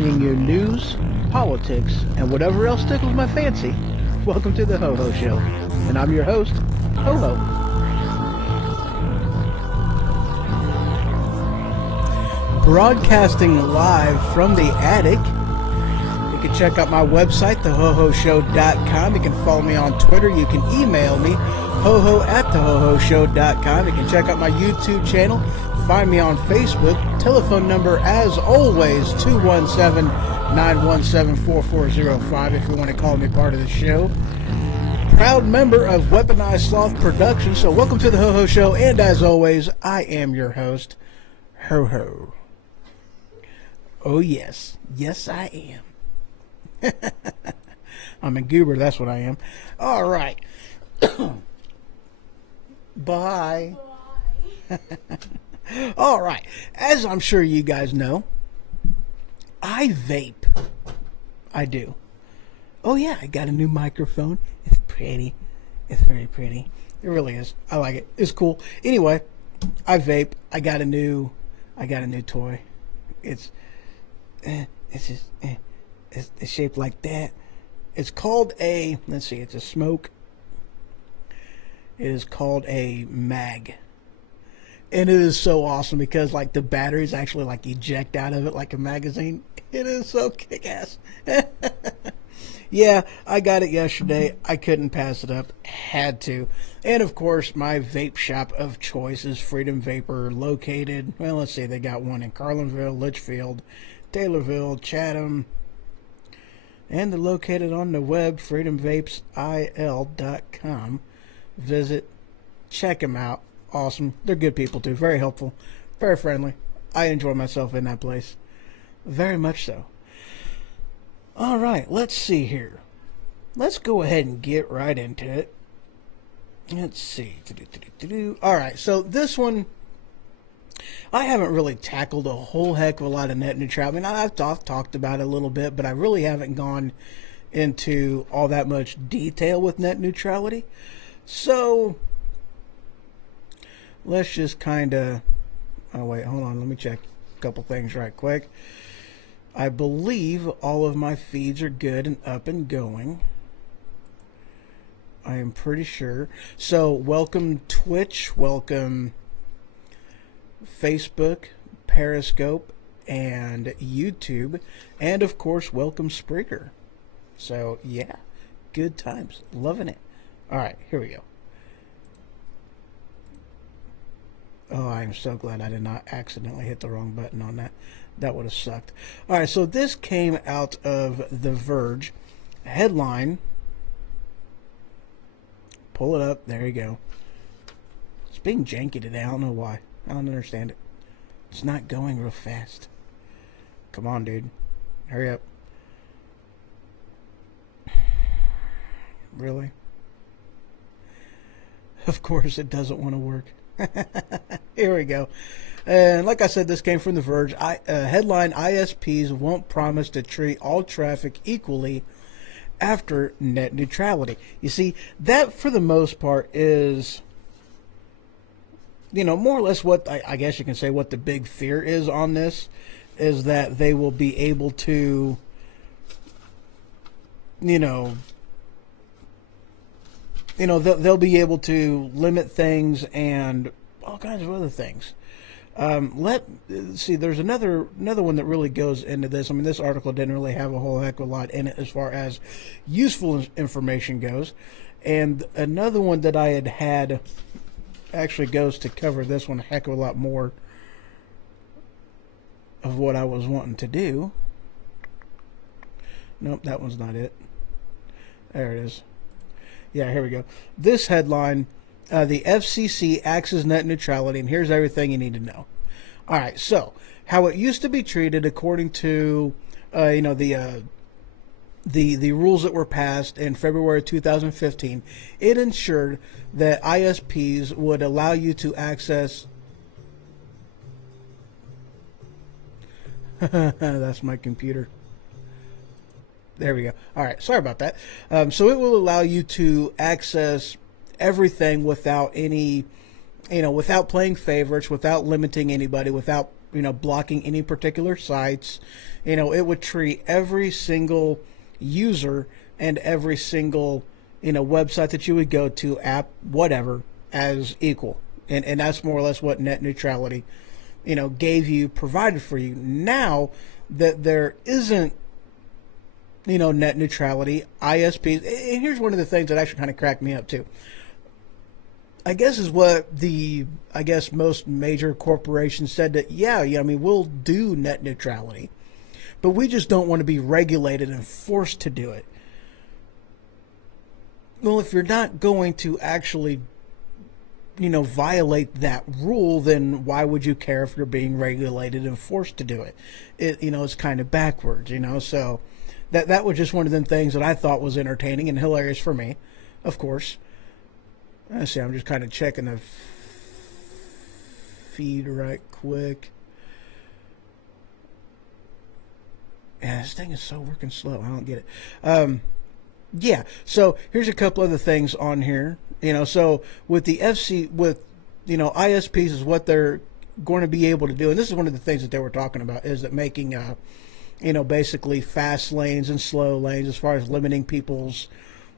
bringing you news, politics, and whatever else tickles my fancy. Welcome to the Ho Ho Show, and I'm your host, Ho Ho. Broadcasting live from the attic. You can check out my website, thehohoshow.com. You can follow me on Twitter. You can email me, hoho@thehohoshow.com. You can check out my YouTube channel. Find me on Facebook. Telephone number, as always, 217-917-4405 if you want to call me part of the show. Proud member of Weaponized Sloth Productions. So welcome to the Ho Ho Show, and as always, I am your host, Ho Ho. Oh yes, yes I am. I'm a goober, that's what I am. All right. Bye. All right. As I'm sure you guys know, I vape. I do. Oh yeah, I got a new microphone. It's pretty. It's very pretty. It really is. I like it. It's cool. Anyway, I vape. I got a new toy. It's just it's shaped like that. It's called a, let's see, it's a smoke. It is called a mag. And it is so awesome because like the batteries actually like eject out of it like a magazine. It is so kick-ass. Yeah, I got it yesterday. I couldn't pass it up. Had to. And of course, my vape shop of choice is Freedom Vapor, located, well, let's see, they got one in Carlinville, Litchfield, Taylorville, Chatham, and they're located on the web, freedomvapesil.com. Visit, check them out. Awesome. They're good people too. Very helpful, very friendly. I enjoy myself in that place. Very much so. All right, let's see here. Let's go ahead and get right into it. Let's see. All right, so this one, I haven't really tackled a whole heck of a lot of net neutrality. I mean, I've talked about it a little bit, but I really haven't gone into all that much detail with net neutrality. So let's just kind of, oh wait, hold on, let me check a couple things right quick. I believe all of my feeds are good and up and going. I am pretty sure. So welcome Twitch, welcome Facebook, Periscope, and YouTube, and of course welcome Spreaker. So yeah, good times, loving it. All right, here we go. Oh, I'm so glad I did not accidentally hit the wrong button on that. That would have sucked. All right, so this came out of The Verge. Headline. Pull it up. There you go. It's being janky today. I don't know why. I don't understand it. It's not going real fast. Come on, dude. Hurry up. Really? Of course it doesn't want to work. Here we go. And like I said, this came from The Verge. Headline, ISPs won't promise to treat all traffic equally after net neutrality. You see, that for the most part is, you know, more or less what I guess you can say what the big fear is on this, is that they will be able to, they'll be able to limit things and all kinds of other things. Let's see, there's another one that really goes into this. I mean, this article didn't really have a whole heck of a lot in it as far as useful information goes. And another one that I had actually goes to cover this one a heck of a lot more of what I was wanting to do. Nope, that one's not it. There it is. Yeah, here we go. This headline, the FCC axes net neutrality, and here's everything you need to know. All right, so how it used to be treated according to, the rules that were passed in February 2015, it ensured that ISPs would allow you to access. That's my computer. There we go. All right, sorry about that. So it will allow you to access everything without any, without playing favorites, without limiting anybody, without blocking any particular sites. It would treat every single user and every single, website that you would go to, app, whatever, as equal. And that's more or less what net neutrality, provided for you. Now that there isn't, net neutrality, ISPs, and here's one of the things that actually kind of cracked me up too. I guess is what most major corporations said that, we'll do net neutrality, but we just don't want to be regulated and forced to do it. Well, if you're not going to actually, violate that rule, then why would you care if you're being regulated and forced to do it? It's kind of backwards, so that was just one of them things that I thought was entertaining and hilarious for me, of course. Let's see, I'm just kind of checking the feed right quick. Yeah, this thing is so working slow. I don't get it. Yeah, so here's a couple other things on here. So with the ISPs is what they're going to be able to do. And this is one of the things that they were talking about, is that making, basically fast lanes and slow lanes as far as limiting people's,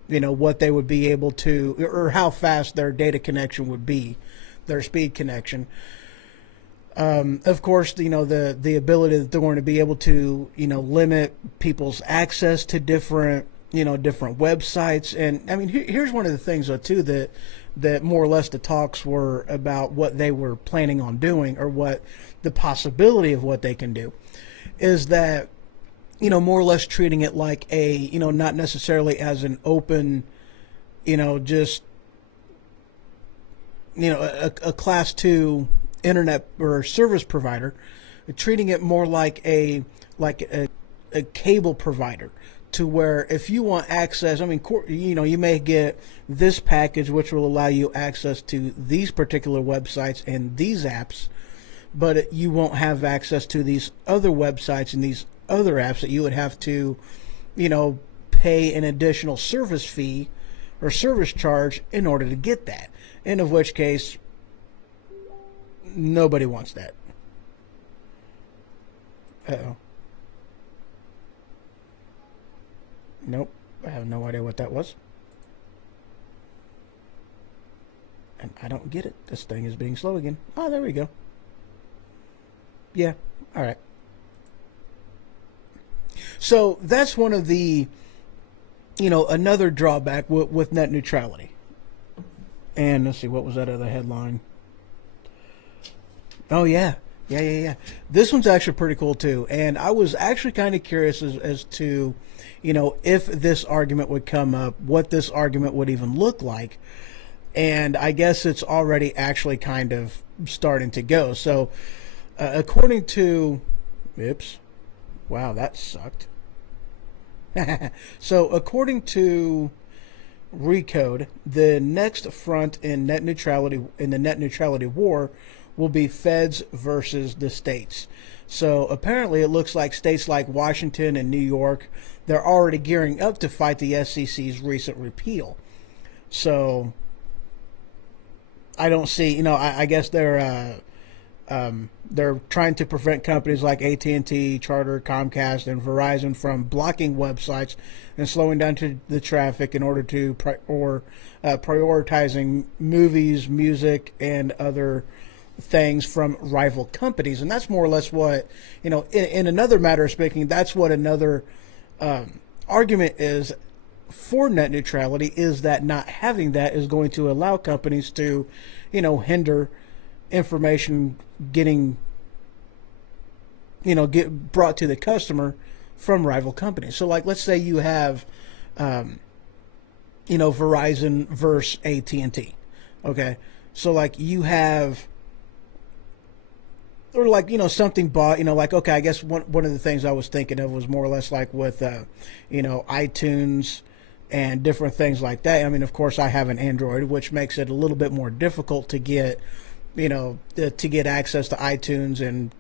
what they would be able to, or how fast their data connection would be, their speed connection. Of course, the ability that they're going to be able to, limit people's access to different websites. And I mean, here's one of the things though too, that more or less the talks were about what they were planning on doing, or what the possibility of what they can do, is that, more or less treating it like a, not necessarily as an open, just, a class 2 internet or service provider, treating it more like a cable provider, to where if you want access, you may get this package which will allow you access to these particular websites and these apps, but you won't have access to these other websites and these other apps that you would have to, pay an additional service fee or service charge in order to get that. And of which case, nobody wants that. Uh-oh. Nope. I have no idea what that was. And I don't get it. This thing is being slow again. Oh, there we go. Yeah. All right. So that's one of the, another drawback with net neutrality. And let's see, what was that other headline? Oh, yeah. Yeah. This one's actually pretty cool, too. And I was actually kind of curious as to, if this argument would come up, what this argument would even look like. And I guess it's already actually kind of starting to go. So, according to... Oops. Wow, that sucked. So, according to Recode, the next front in the net neutrality war will be feds versus the states. So apparently it looks like states like Washington and New York, they're already gearing up to fight the FCC's recent repeal. So I don't see, I guess they're trying to prevent companies like AT&T, Charter, Comcast, and Verizon from blocking websites and slowing down the traffic in order to prioritizing movies, music, and other things from rival companies. And that's more or less what, in another matter of speaking, that's what another argument is for net neutrality, is that not having that is going to allow companies to, hinder information getting, get brought to the customer from rival companies. So like, let's say you have, Verizon versus AT&T. Okay. So like you have, or like, something bought, like, okay, I guess one of the things I was thinking of was more or less like with, iTunes and different things like that. I mean, of course I have an Android, which makes it a little bit more difficult to get, to get access to iTunes and,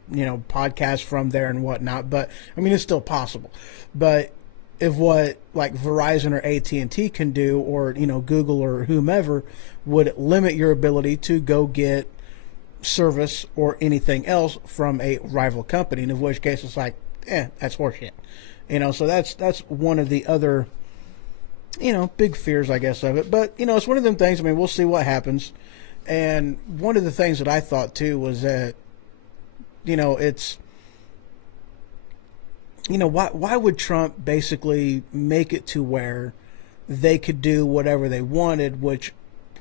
podcasts from there and whatnot. But I mean, it's still possible. But if what like Verizon or AT&T can do, or, Google or whomever, would limit your ability to go get, service or anything else from a rival company, in which case it's like, that's horseshit. So that's one of the other, big fears, I guess, of it. But, it's one of them things. I mean, we'll see what happens. And one of the things that I thought, too, was that, it's, why would Trump basically make it to where they could do whatever they wanted, which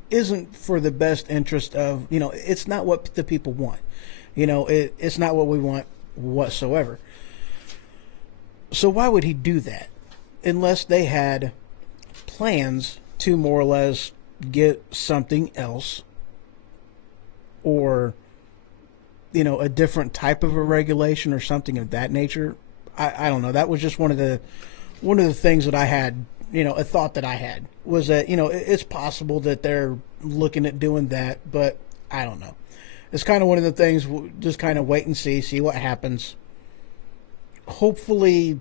isn't for the best interest of, it's not what the people want. It's not what we want whatsoever. So why would he do that? Unless they had plans to more or less get something else, or, a different type of a regulation or something of that nature. I don't know. That was just one of the things that I had, a thought that I had was that, it's possible that they're looking at doing that, but I don't know. It's kind of one of the things, just kind of wait and see what happens. Hopefully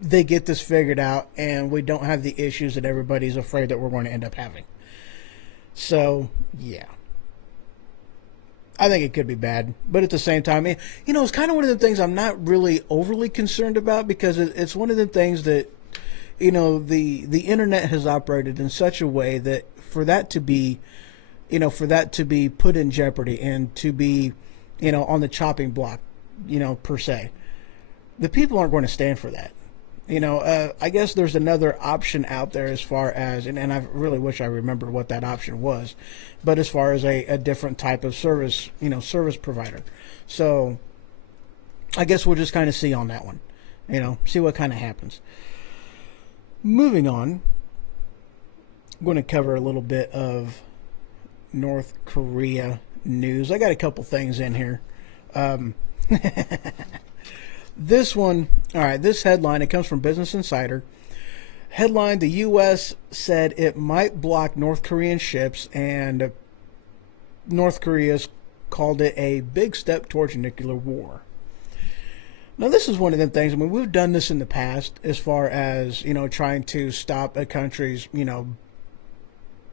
they get this figured out and we don't have the issues that everybody's afraid that we're going to end up having. So, yeah. I think it could be bad, but at the same time, it's kind of one of the things I'm not really overly concerned about, because it's one of the things that, the internet has operated in such a way that for that to be put in jeopardy and to be, on the chopping block, per se, the people aren't going to stand for that. I guess there's another option out there as far as, and I really wish I remembered what that option was, but as far as a different type of service, service provider. So I guess we'll just kind of see on that one, see what kind of happens. Moving on, I'm going to cover a little bit of North Korea news. I got a couple things in here. This one, all right, this headline, it comes from Business Insider. Headline, the U.S. said it might block North Korean ships, and North Korea's called it a big step towards nuclear war. Now, this is one of the things, I mean, we've done this in the past as far as, trying to stop a country's,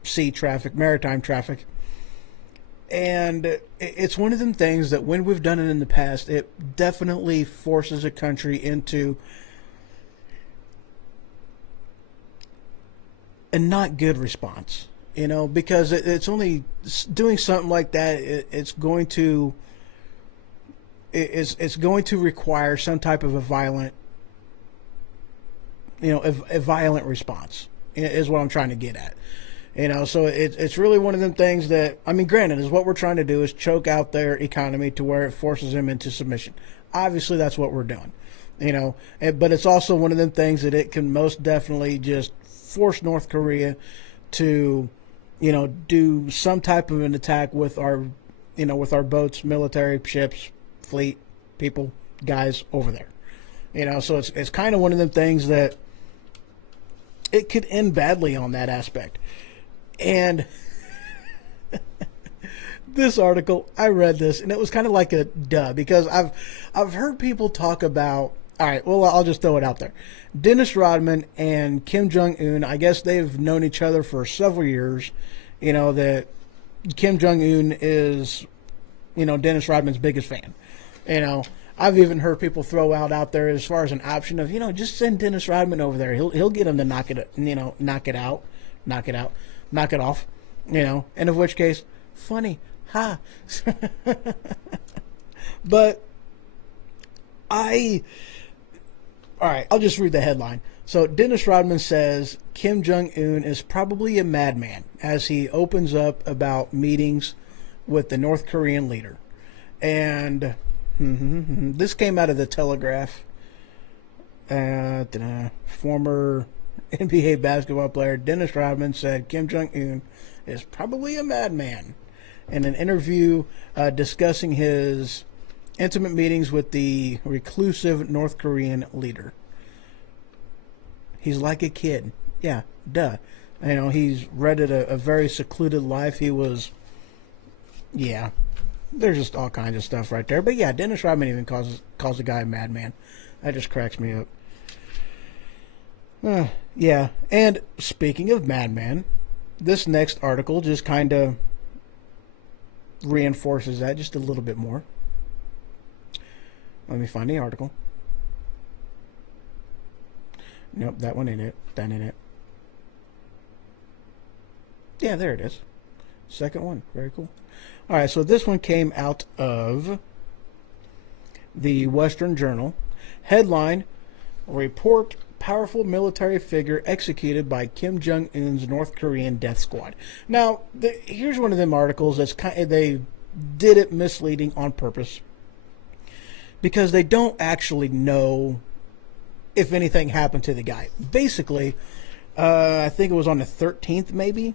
sea traffic, maritime traffic. And it's one of them things that when we've done it in the past, it definitely forces a country into a not good response, because it's only doing something like that. It's going to require some type of a violent, a violent response is what I'm trying to get at. So it's really one of them things that, I mean, granted, is what we're trying to do is choke out their economy to where it forces them into submission. Obviously, that's what we're doing, but it's also one of them things that it can most definitely just force North Korea to, do some type of an attack with our boats, military ships, fleet, people, guys over there. So it's kind of one of them things that it could end badly on that aspect. And this article, I read this, and it was kind of like a duh, because I've heard people talk about, all right, well, I'll just throw it out there. Dennis Rodman and Kim Jong-un, I guess they've known each other for several years. That Kim Jong-un is, Dennis Rodman's biggest fan. I've even heard people throw out there as far as an option of, just send Dennis Rodman over there. He'll get him to knock it off, and of which case, funny, ha. But all right, I'll just read the headline. So Dennis Rodman says Kim Jong-un is probably a madman as he opens up about meetings with the North Korean leader. And this came out of the Telegraph. Former NBA basketball player Dennis Rodman said Kim Jong-un is probably a madman in an interview discussing his intimate meetings with the reclusive North Korean leader. He's like a kid. Yeah, duh. He's led a very secluded life. He was, yeah, there's just all kinds of stuff right there. But yeah, Dennis Rodman even calls the guy a madman. That just cracks me up. Yeah, and speaking of madman, this next article just kind of, reinforces that just a little bit more. Let me find the article. Nope, that one ain't it. That ain't it. Yeah, there it is. Second one. Very cool. All right, so this one came out of the Western Journal. Headline, report powerful military figure executed by Kim Jong-un's North Korean death squad. Now, here's one of them articles that's they did it misleading on purpose because they don't actually know if anything happened to the guy. Basically, I think it was on the 13th maybe,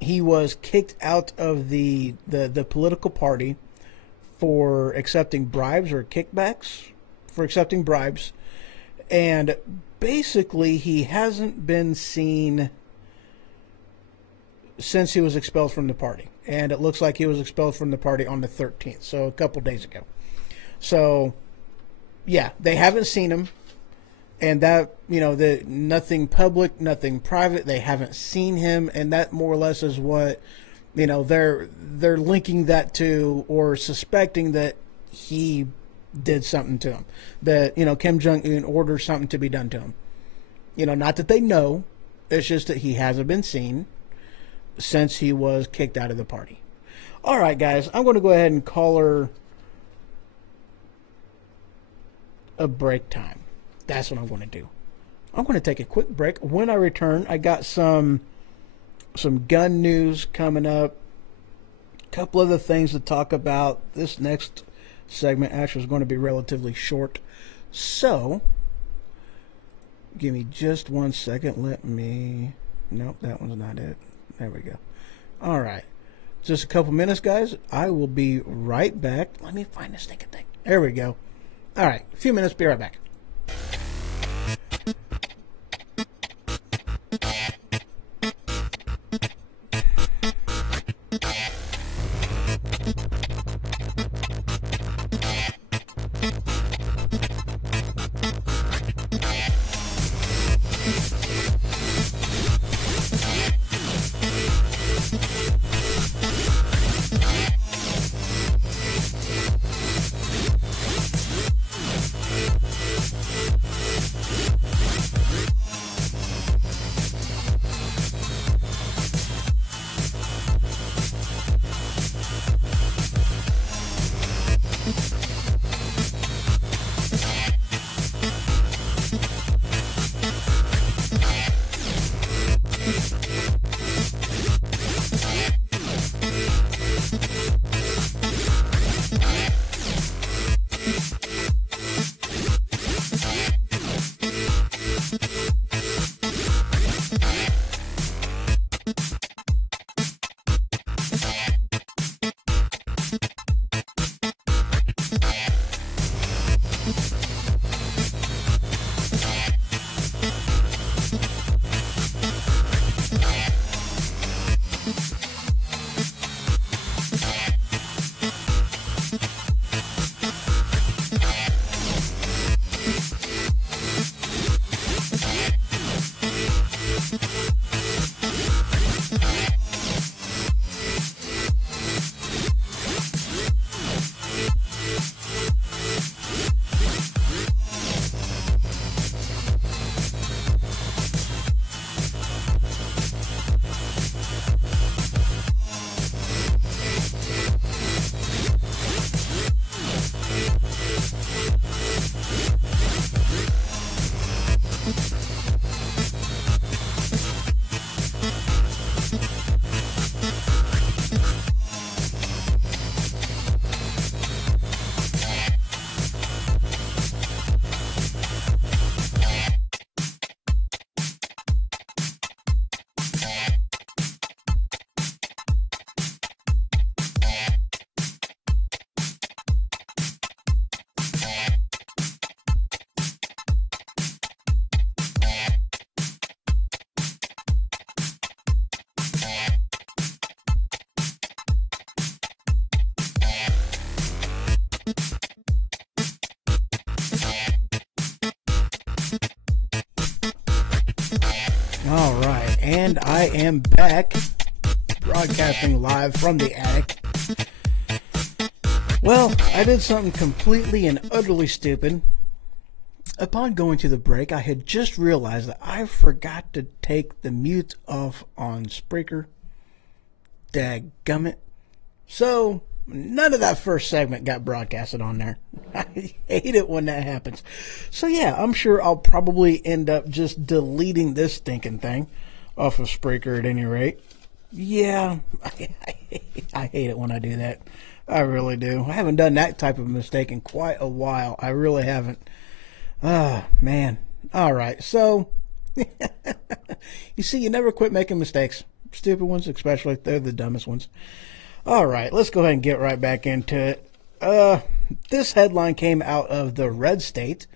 he was kicked out of the political party for accepting bribes or kickbacks, for accepting bribes. And basically, he hasn't been seen since he was expelled from the party. And it looks like he was expelled from the party on the 13th, so a couple days ago. So, yeah, they haven't seen him. And that, you know, nothing public, nothing private. They haven't seen him. And that more or less is what, you know, they're linking that to, or suspecting that he did something to him. That, you know, Kim Jong-un ordered something to be done to him. You know, not that they know. It's just that he hasn't been seen since he was kicked out of the party. All right, guys. I'm going to go ahead and call her a break time. That's what I'm going to do. I'm going to take a quick break. When I return, I got some gun news coming up. A couple other things to talk about. This next segment actually is going to be relatively short. So, give me just 1 second. Nope, that one's not it. There we go. All right. Just a couple minutes, guys. I will be right back. Let me find this stinking thing. There we go. All right. A few minutes. Be right back. All right, and I am back, broadcasting live from the attic. Well, I did something completely and utterly stupid. Upon going to the break, I had just realized that I forgot to take the mute off on Spreaker. Dadgummit. So, none of that first segment got broadcasted on there. I hate it when that happens. So yeah, I'm sure I'll probably end up just deleting this stinking thing off of Spreaker at any rate. Yeah, I hate it when I do that. I really do. I haven't done that type of mistake in quite a while. I really haven't. Ah, man. All right, so you see, you never quit making mistakes. Stupid ones, especially. They're the dumbest ones. All right, let's go ahead and get right back into it. This headline came out of the Red State.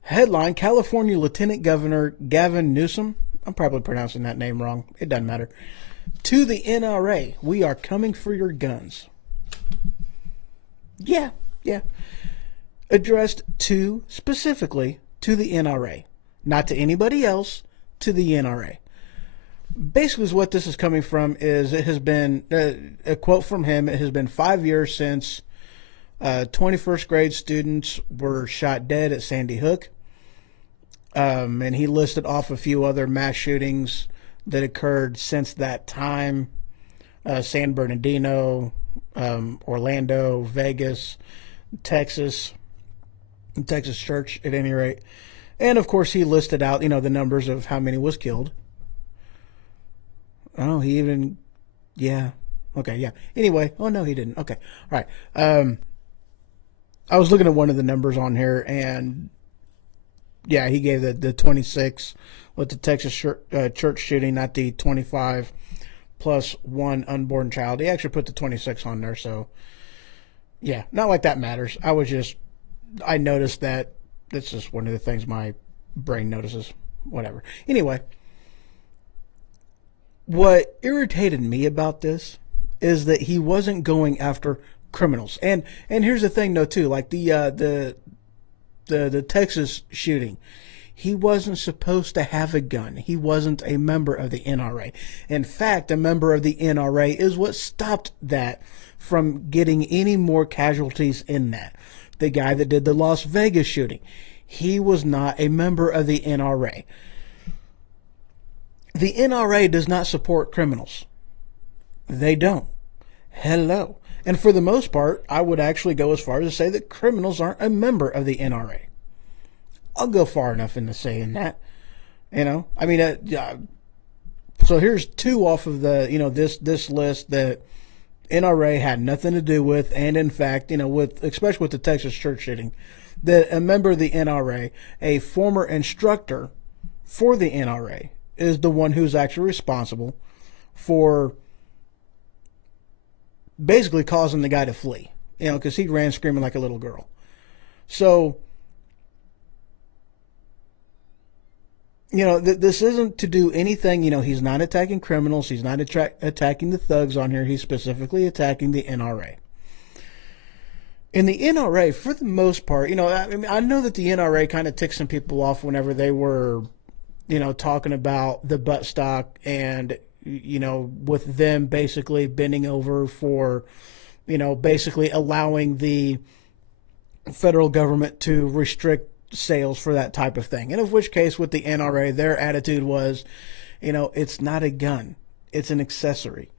Headline, California Lieutenant Governor Gavin Newsom. I'm probably pronouncing that name wrong. It doesn't matter. To the NRA, we are coming for your guns. Yeah. Addressed specifically to the NRA. Not to anybody else, to the NRA. Basically, what this is coming from is it has been, a quote from him, it has been 5 years since 21st grade students were shot dead at Sandy Hook. And he listed off a few other mass shootings that occurred since that time. San Bernardino, Orlando, Vegas, Texas Church at any rate. And of course he listed out, the numbers of how many was killed. Oh, he even, yeah. Okay, yeah. Anyway, oh no, he didn't. Okay, all right. I was looking at one of the numbers on here, and yeah, he gave the 26 with the Texas church shooting, not the 25 plus one unborn child. He actually put the 26 on there, so yeah, not like that matters. I noticed that. That's just one of the things my brain notices. Whatever. Anyway, what irritated me about this is that he wasn't going after criminals. And here's the thing, though, too. Like the Texas shooting, he wasn't supposed to have a gun. He wasn't a member of the NRA. In fact, a member of the NRA is what stopped that from getting any more casualties in that. The guy that did the Las Vegas shooting, he was not a member of the NRA. The NRA does not support criminals. They don't. Hello. And for the most part, I would actually go as far as to say that criminals aren't a member of the NRA. I'll go far enough into saying that. I mean, so here's two off of the, this list that NRA had nothing to do with, and in fact, especially with the Texas church shooting, that a member of the NRA, a former instructor for the NRA, is the one who's actually responsible for basically causing the guy to flee, because he ran screaming like a little girl. So, this isn't to do anything, he's not attacking criminals, he's not attacking the thugs on here, he's specifically attacking the NRA. In the NRA, for the most part, I know that the NRA kind of ticked some people off whenever they were, talking about the butt stock and, with them basically bending over for, basically allowing the federal government to restrict sales for that type of thing. And of which case with the NRA, their attitude was, it's not a gun, it's an accessory.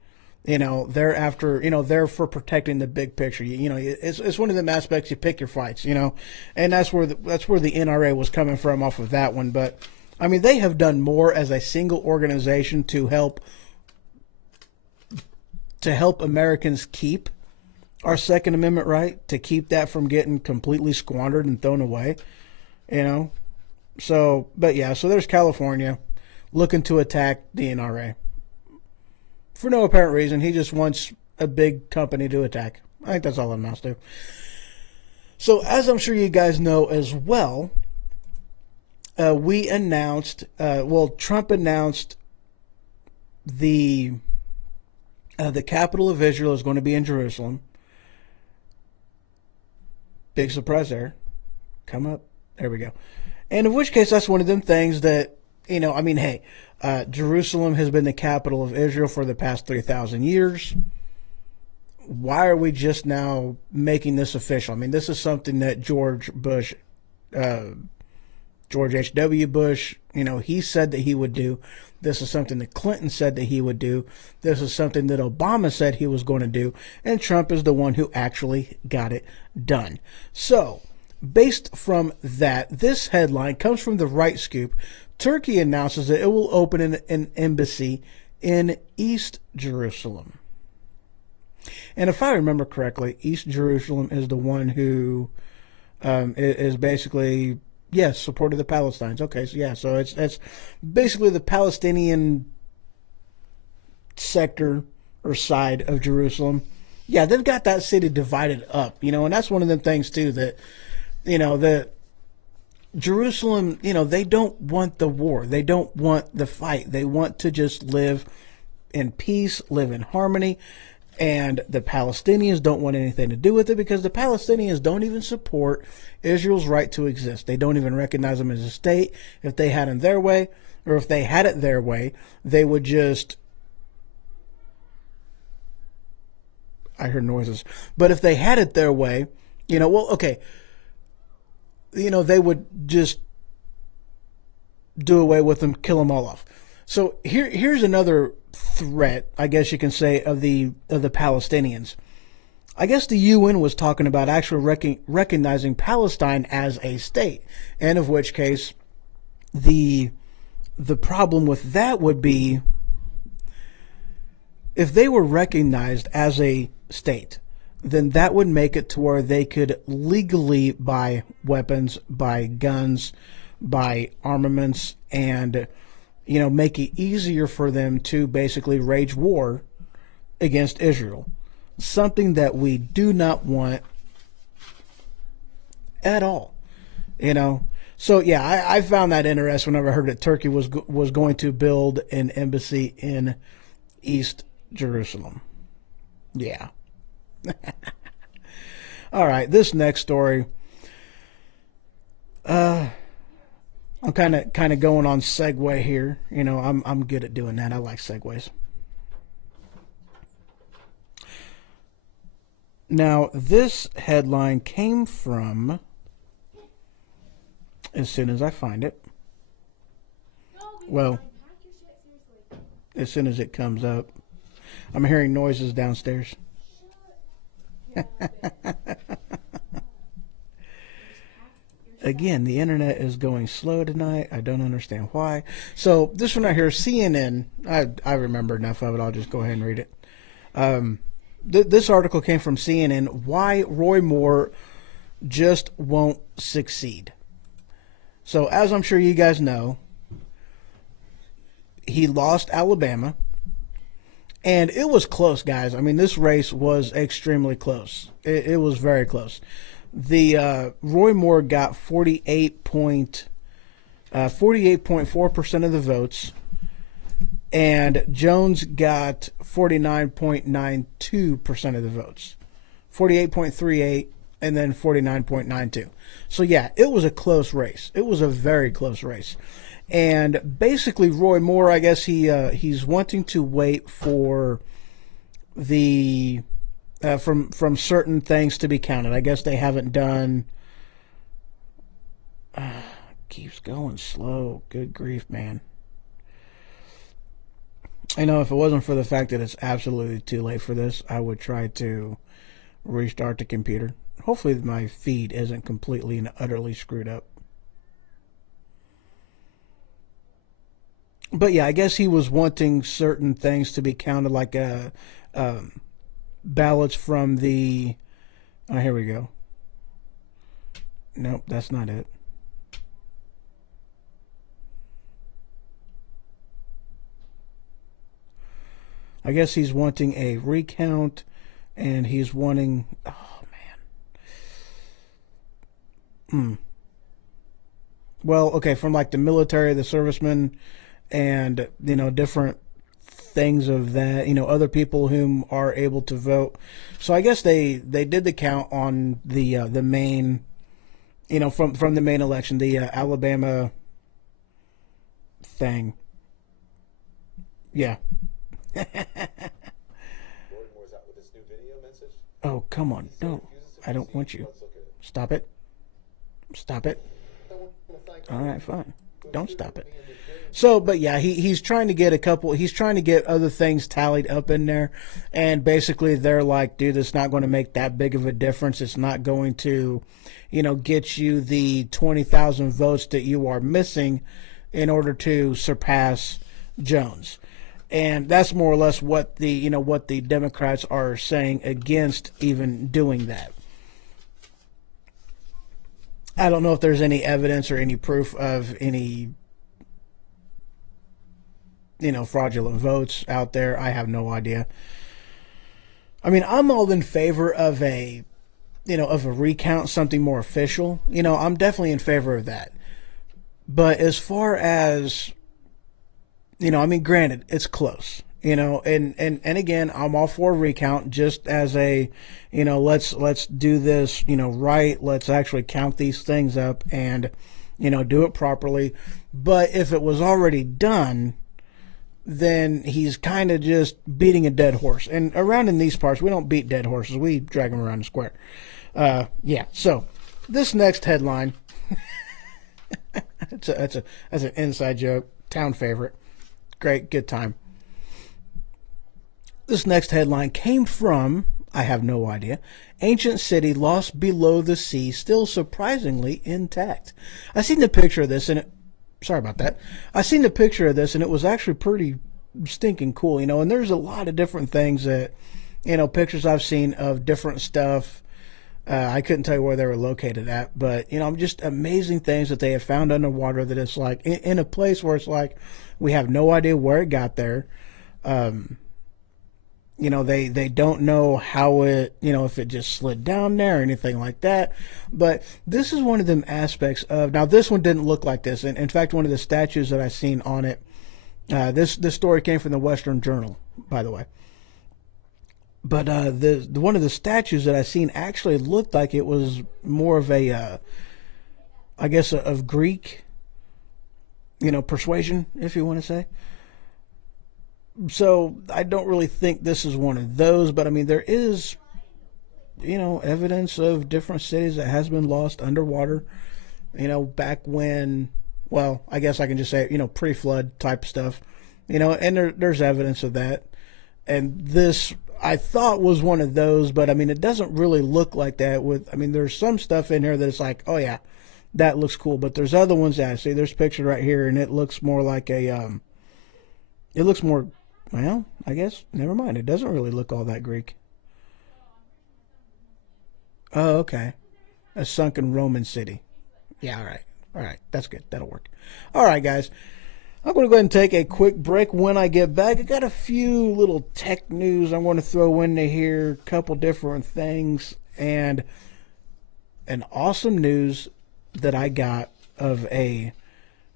They're after, they're for protecting the big picture. It's one of them aspects, you pick your fights, and that's where the NRA was coming from off of that one. But I mean, they have done more as a single organization to help Americans keep our Second Amendment right, to keep that from getting completely squandered and thrown away, So, but yeah, so there's California looking to attack the NRA. For no apparent reason. He just wants a big company to attack. I think that's all it amounts to. So, as I'm sure you guys know as well, we announced, Trump announced the capital of Israel is going to be in Jerusalem. Big surprise there. Come up. There we go. And in which case, that's one of them things that, hey, Jerusalem has been the capital of Israel for the past 3,000 years. why are we just now making this official? I mean, this is something that George H.W. Bush, he said that he would do. This is something that Clinton said that he would do. This is something that Obama said he was going to do. And Trump is the one who actually got it done. So, based from that, this headline comes from the Right Scoop. Turkey announces that it will open an embassy in East Jerusalem. And if I remember correctly, East Jerusalem is the one who is basically, yes, supported the Palestinians. Okay, so yeah, so it's basically the Palestinian sector or side of Jerusalem. Yeah, they've got that city divided up, and that's one of them things too that, that Jerusalem, they don't want the war. They don't want the fight. They want to just live in peace, live in harmony. And the Palestinians don't want anything to do with it because the Palestinians don't even support Israel's right to exist. They don't even recognize them as a state. If they had it their way, or if they had it their way, they would just... I heard noises. But if they had it their way, well, okay, they would just do away with them, kill them all off. So here's another threat, I guess you can say, of the Palestinians. I guess the UN was talking about actually recognizing Palestine as a state, and of which case the problem with that would be if they were recognized as a state, then that would make it to where they could legally buy weapons, buy guns, buy armaments, and make it easier for them to basically wage war against Israel. Something that we do not want at all. So yeah, I found that interesting whenever I heard that Turkey was going to build an embassy in East Jerusalem. Yeah. All right, this next story. I'm kind of going on segue here. I'm good at doing that. I like segues. Now, this headline came from, as soon as I find it, well, as soon as it comes up, I'm hearing noises downstairs. Again, the internet is going slow tonight. I don't understand why. So this one right here, CNN, I remember enough of it. I'll just go ahead and read it. This article came from CNN, Why Roy Moore Just Won't Succeed. So as I'm sure you guys know, he lost Alabama. And it was close, guys. I mean, this race was extremely close. It was very close. The Roy Moore got 48.4% of the votes, and Jones got 49.92% of the votes, 48.38, and then 49.92. So yeah, it was a close race. It was a very close race, and basically Roy Moore, I guess he's wanting to wait for the from certain things to be counted. I guess they haven't done. Keeps going slow. Good grief, man. I know if it wasn't for the fact that it's absolutely too late for this, I would try to restart the computer. Hopefully my feed isn't completely and utterly screwed up. But yeah, I guess he was wanting certain things to be counted, like ballots from the... Oh, here we go. Nope, that's not it. I guess he's wanting a recount, and he's wanting... Oh, man. Well, okay, from like the military, the servicemen, and, different things of that, other people whom are able to vote. So I guess they did the count on the main, from the main election, the Alabama thing. Yeah. Roy Moore's out with this new video want you. Stop it. Stop it. All right, fine. Don't stop it. So, but yeah, he's trying to get he's trying to get other things tallied up in there. And basically they're like, dude, it's not going to make that big of a difference. It's not going to, get you the 20,000 votes that you are missing in order to surpass Jones. And that's more or less what the Democrats are saying against even doing that. I don't know if there's any evidence or any proof of any, fraudulent votes out there. I have no idea. I mean, I'm all in favor of a recount, something more official. I'm definitely in favor of that. But as far as, granted, it's close. And again, I'm all for a recount, just as a, let's do this, right. Let's actually count these things up and, do it properly. But if it was already done, then he's kind of just beating a dead horse. And around in these parts, we don't beat dead horses. We drag them around the square. Yeah. So this next headline, that's an inside joke, town favorite. Great, good time. This next headline came from, I have no idea, ancient city lost below the sea, still surprisingly intact. I seen the picture of this, and sorry about that. I seen the picture of this, and it was actually pretty stinking cool, and there's a lot of different things that, pictures I've seen of different stuff. I couldn't tell you where they were located at, but, just amazing things that they had found underwater that it's like, in a place where it's like, we have no idea where it got there. They don't know how it, if it just slid down there or anything like that. But this is one of them aspects of, now this one didn't look like this. And in fact, one of the statues that I seen on it, this story came from the Western Journal, by the way. But the one of the statues that I seen actually looked like it was more of a, I guess, of Greek, persuasion, if you want to say. So I don't really think this is one of those, but I mean, there is, evidence of different cities that has been lost underwater, back when, well, I guess I can just say, pre-flood type stuff, and there's evidence of that. And this, I thought, was one of those, but I mean, it doesn't really look like that there's some stuff in here that it's like, oh yeah, that looks cool. But there's other ones that I see, there's a picture right here, and it looks more like it looks more, well, I guess, never mind. It doesn't really look all that Greek. Oh, okay. A sunken Roman city. Yeah, all right. All right, that's good. That'll work. All right, guys. I'm going to go ahead and take a quick break. When I get back, I got a few little tech news I'm going to throw into here, a couple different things, and an awesome news that I got of a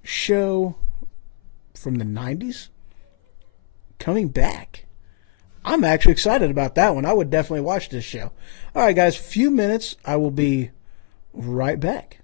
show from the 90s coming back. I'm actually excited about that one. I would definitely watch this show. All right, guys, few minutes. I will be right back.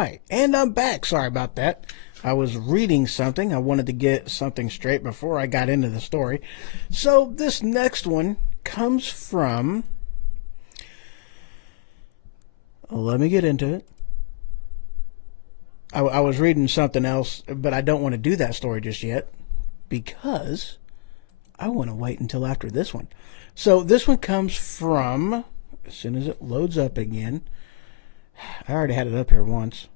right. And I'm back. Sorry about that. I was reading something. I wanted to get something straight before I got into the story. So this next one comes from... Let me get into it. I was reading something else, but I don't want to do that story just yet because I want to wait until after this one. So this one comes from, as soon as it loads up again, I already had it up here once.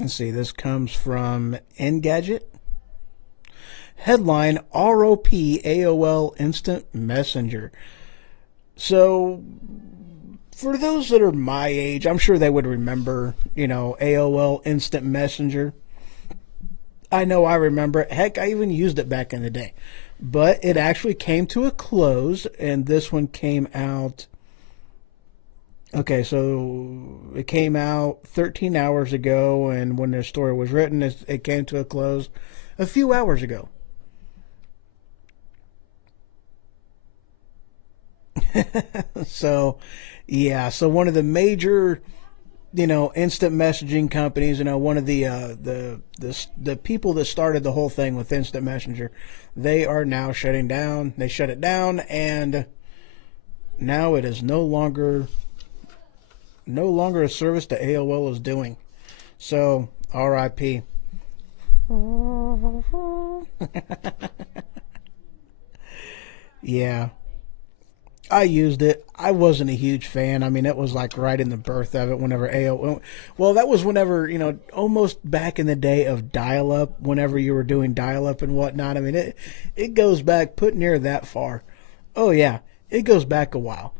Let's see, this comes from Engadget. Headline, ROP AOL Instant Messenger. So, for those that are my age, I'm sure they would remember, AOL Instant Messenger. I know I remember it. Heck, I even used it back in the day. But it actually came to a close, and this one came out... Okay, so it came out 13 hours ago, and when the story was written, it came to a close a few hours ago. So, yeah, so one of the major, instant messaging companies, one of the people that started the whole thing with Instant Messenger, they are now shutting down. They shut it down, and now it is no longer a service that AOL is doing. So, RIP. Yeah. I used it. I wasn't a huge fan. I mean, it was like right in the birth of it whenever AOL... Well, that was whenever, almost back in the day of dial-up, whenever you were doing dial-up and whatnot. I mean, it goes back put near that far. Oh, yeah. It goes back a while.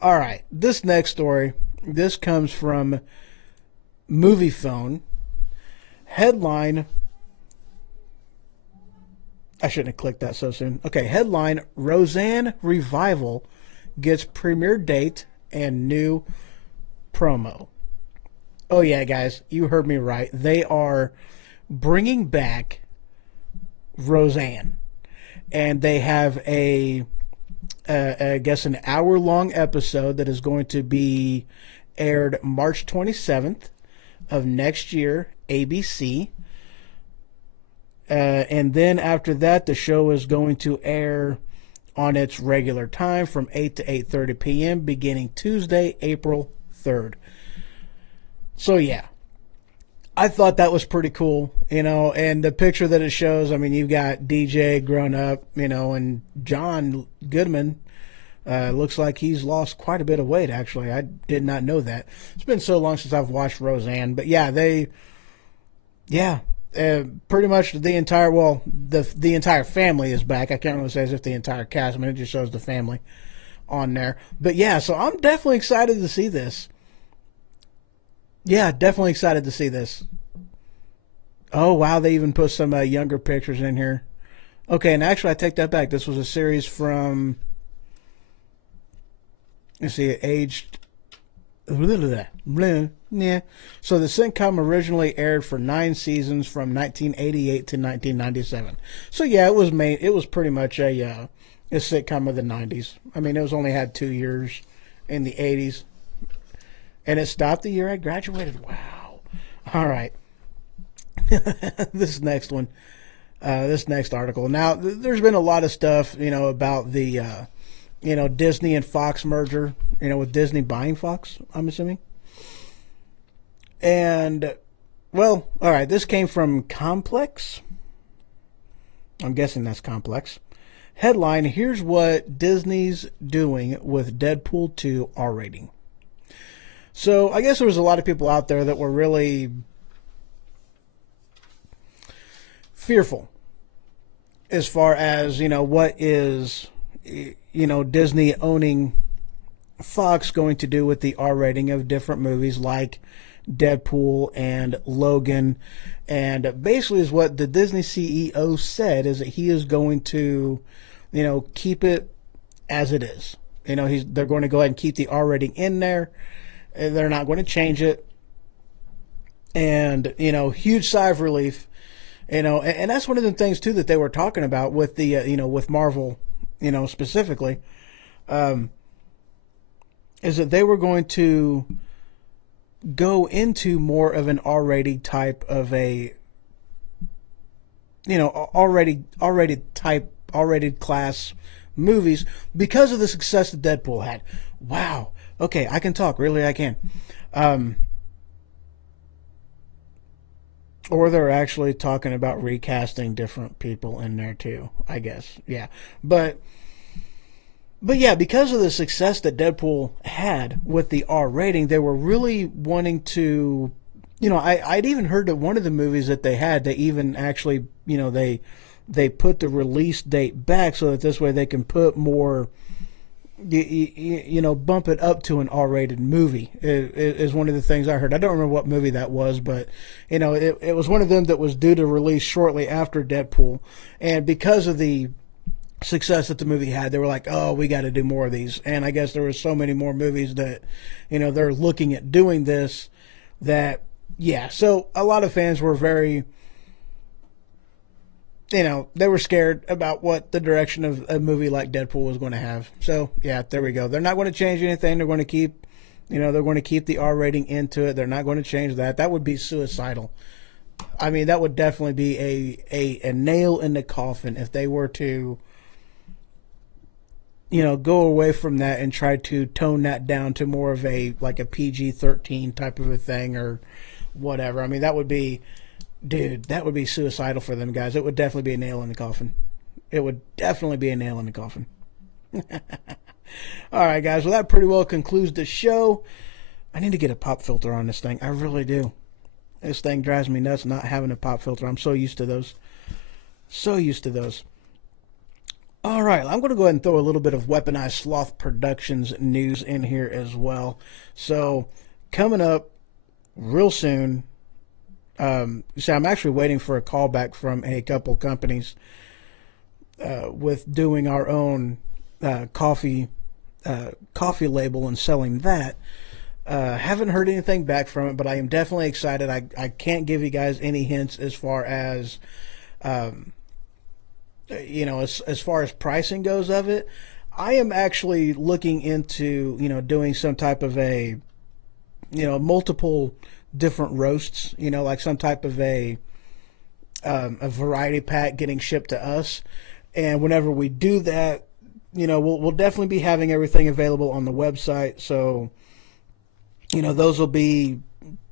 All right. This next story, this comes from MoviePhone. Headline... I shouldn't have clicked that so soon. Okay, headline, Roseanne Revival gets premiere date and new promo. Oh yeah, guys, you heard me right. They are bringing back Roseanne, and they have I guess an hour-long episode that is going to be aired March 27th of next year, ABC. And then after that, the show is going to air on its regular time from 8 to 8:30 p.m. beginning Tuesday, April 3rd. So, yeah. I thought that was pretty cool, and the picture that it shows, I mean, you've got DJ grown up, and John Goodman looks like he's lost quite a bit of weight, actually. I did not know that. It's been so long since I've watched Roseanne. But, yeah, pretty much the entire family is back. I can't really say as if the entire cast. I mean, it just shows the family on there. But yeah, so I'm definitely excited to see this. Yeah, definitely excited to see this. Oh, wow, they even put some younger pictures in here. Okay, and actually, I take that back. This was a series from, let's see, aged... Yeah. So the sitcom originally aired for 9 seasons from 1988 to 1997. So yeah, it was pretty much a sitcom of the 90s. I mean, it was only had 2 years in the 80s, and it stopped the year I graduated. Wow. All right. This next one, this next article. Now, there's been a lot of stuff, about the Disney and Fox merger, with Disney buying Fox, I'm assuming. And, well, all right, this came from Complex. I'm guessing that's Complex. Headline, here's what Disney's doing with Deadpool 2 R rating. So I guess there was a lot of people out there that were really fearful as far as, what is, Disney owning Fox going to do with the R rating of different movies like Deadpool and Logan. And basically is what the Disney CEO said is that he is going to, keep it as it is. They're going to go ahead and keep the R rating in there. They're not going to change it. And, huge sigh of relief. And that's one of the things too that they were talking about with the, with Marvel, specifically, is that they were going to go into more of an R-rated type of a, R-rated class movies because of the success that Deadpool had. Wow. Okay, I can talk. Really, I can. Or they're actually talking about recasting different people in there too, I guess. Yeah. But yeah, because of the success that Deadpool had with the R rating, they were really wanting to, I'd even heard that one of the movies that they had, they even actually, they put the release date back so that this way they can put more, bump it up to an R-rated movie is one of the things I heard. I don't remember what movie that was, but, it was one of them that was due to release shortly after Deadpool. And because of the success that the movie had, they were like, oh, we got to do more of these. And I guess there was so many more movies that, they're looking at doing this that, yeah. So a lot of fans were very, they were scared about what the direction of a movie like Deadpool was going to have. So yeah, there we go. They're not going to change anything. They're going to keep, they're going to keep the R rating into it. They're not going to change that. That would be suicidal. I mean, that would definitely be a nail in the coffin if they were to, go away from that and try to tone that down to more of a PG-13 type of a thing or whatever. I mean, that would be, dude, that would be suicidal for them guys. It would definitely be a nail in the coffin. It would definitely be a nail in the coffin. All right, guys. Well, that pretty well concludes the show. I need to get a pop filter on this thing. I really do. This thing drives me nuts not having a pop filter. I'm so used to those. So used to those. All right, I'm going to go ahead and throw a little bit of Weaponized Sloth Productions news in here as well. So, coming up real soon, I'm actually waiting for a call back from a couple companies with doing our own coffee label and selling that. Haven't heard anything back from it, but I am definitely excited. I can't give you guys any hints as far as as far as pricing goes of it. I am actually looking into, doing some type of a, multiple different roasts, like some type of a variety pack getting shipped to us. And whenever we do that, we'll definitely be having everything available on the website. So, those will be,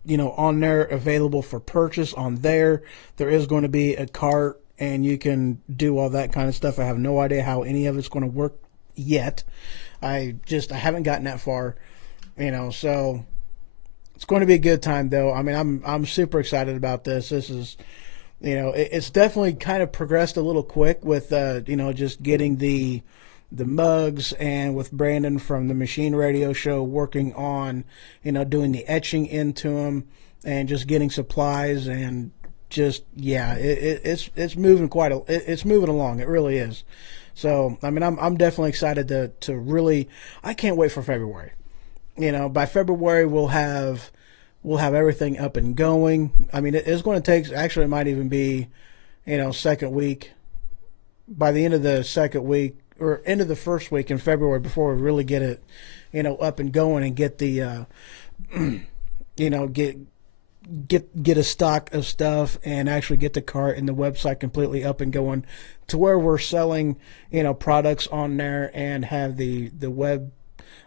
on there available for purchase on there. There is going to be a cart and you can do all that kind of stuff. I have no idea how any of it's going to work yet. I haven't gotten that far, so it's going to be a good time though. I mean, I'm super excited about this. This is, it's definitely kind of progressed a little quick with, just getting the mugs, and with Brandon from the Machine Radio Show working on, doing the etching into them and just getting supplies and just, yeah, it's moving it's moving along. It really is. So, I mean, I'm definitely excited to really, I can't wait for February. By February we'll have everything up and going. I mean, it's going to take, actually it might even be, second week, by the end of the second week or end of the first week in February before we really get it, up and going and get the, get a stock of stuff and actually get the cart and the website completely up and going to where we're selling, products on there and have the web,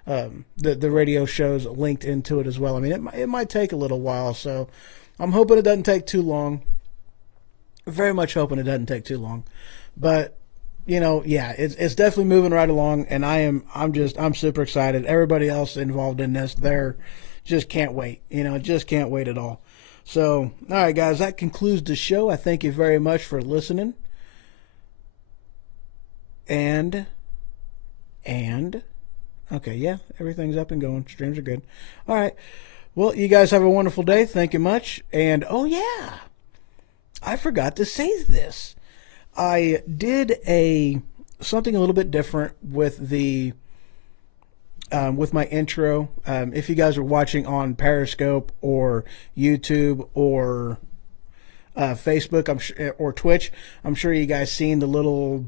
the radio shows linked into it as well. I mean, it might take a little while, so I'm hoping it doesn't take too long. Very much hoping it doesn't take too long, but yeah, it's definitely moving right along, and I'm super excited. Everybody else involved in this, they're just can't wait, just can't wait at all. So, all right, guys, that concludes the show. I thank you very much for listening. And okay, yeah, everything's up and going. Streams are good. All right. Well, you guys have a wonderful day. Thank you much. And, oh, yeah, I forgot to say this. I did something a little bit different with the with my intro. If you guys are watching on Periscope or YouTube or Facebook, or Twitch, I'm sure you guys seen the little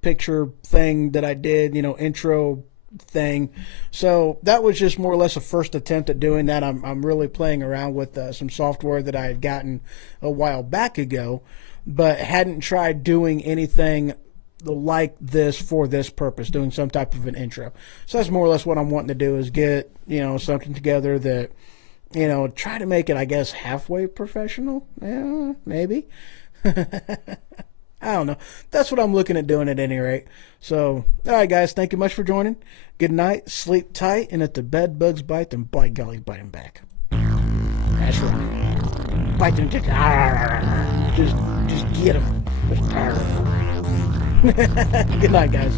picture thing that I did, intro thing. So that was just more or less a first attempt at doing that. I'm really playing around with some software that I had gotten a while back ago, but hadn't tried doing anything like this for this purpose, doing some type of an intro. So that's more or less what I'm wanting to do, is get, something together that, try to make it, I guess, halfway professional. Yeah, maybe. I don't know. That's what I'm looking at doing at any rate. So, all right, guys, thank you much for joining. Good night, sleep tight, and if the bed bugs bite, then by golly, bite them back. That's right. Bite them. Just get them. Good night, guys.